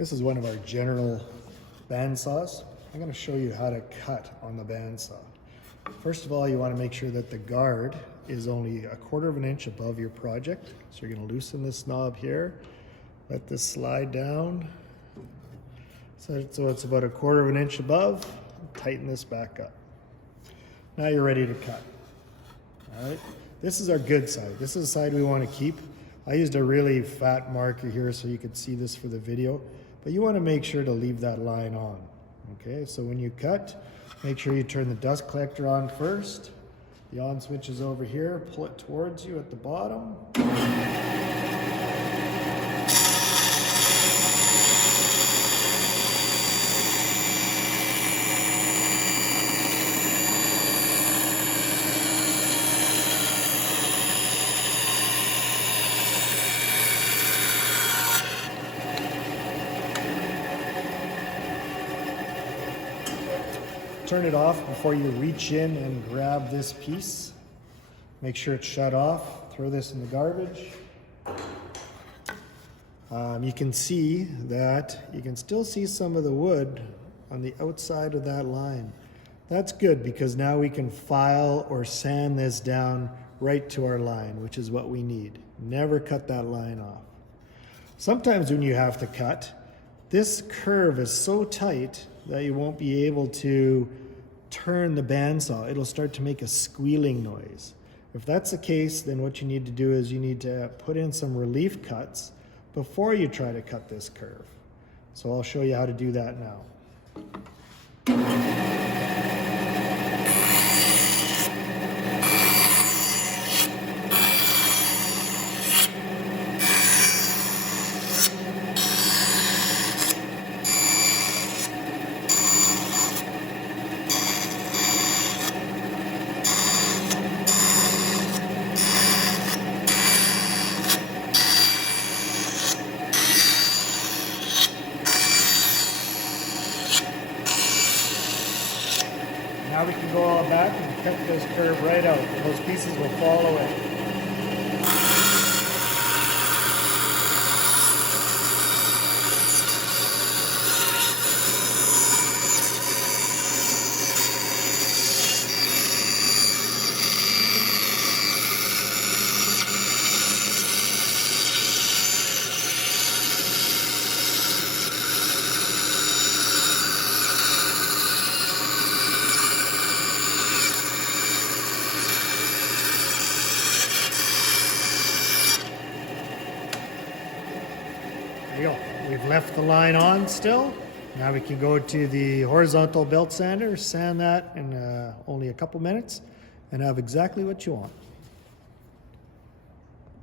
This is one of our general bandsaws. I'm going to show you how to cut on the bandsaw. First of all, you want to make sure that the guard is only 1/4 of an inch above your project. So you're going to loosen this knob here, let this slide down. So it's about 1/4 of an inch above. Tighten this back up. Now you're ready to cut. All right. This is our good side. This is the side we want to keep. I used a really fat marker here so you could see this for the video, but you want to make sure to leave that line on. Okay, so when you cut, make sure you turn the dust collector on first. The on switch is over here. Pull it towards you at the bottom. Turn it off before you reach in and grab this piece. Make sure it's shut off. Throw this in the garbage. You can see that you can still see some of the wood on the outside of that line. That's good because now we can file or sand this down right to our line, which is what we need. Never cut that line off. Sometimes when you have to cut, this curve is so tight that you won't be able to turn the bandsaw. It'll start to make a squealing noise. If that's the case, then what you need to do is you need to put in some relief cuts before you try to cut this curve. So I'll show you how to do that now. Now we can go all back and cut this curve right out. Those pieces will fall away. There you go. We've left the line on still. Now we can go to the horizontal belt sander, sand that in only a couple minutes, and have exactly what you want.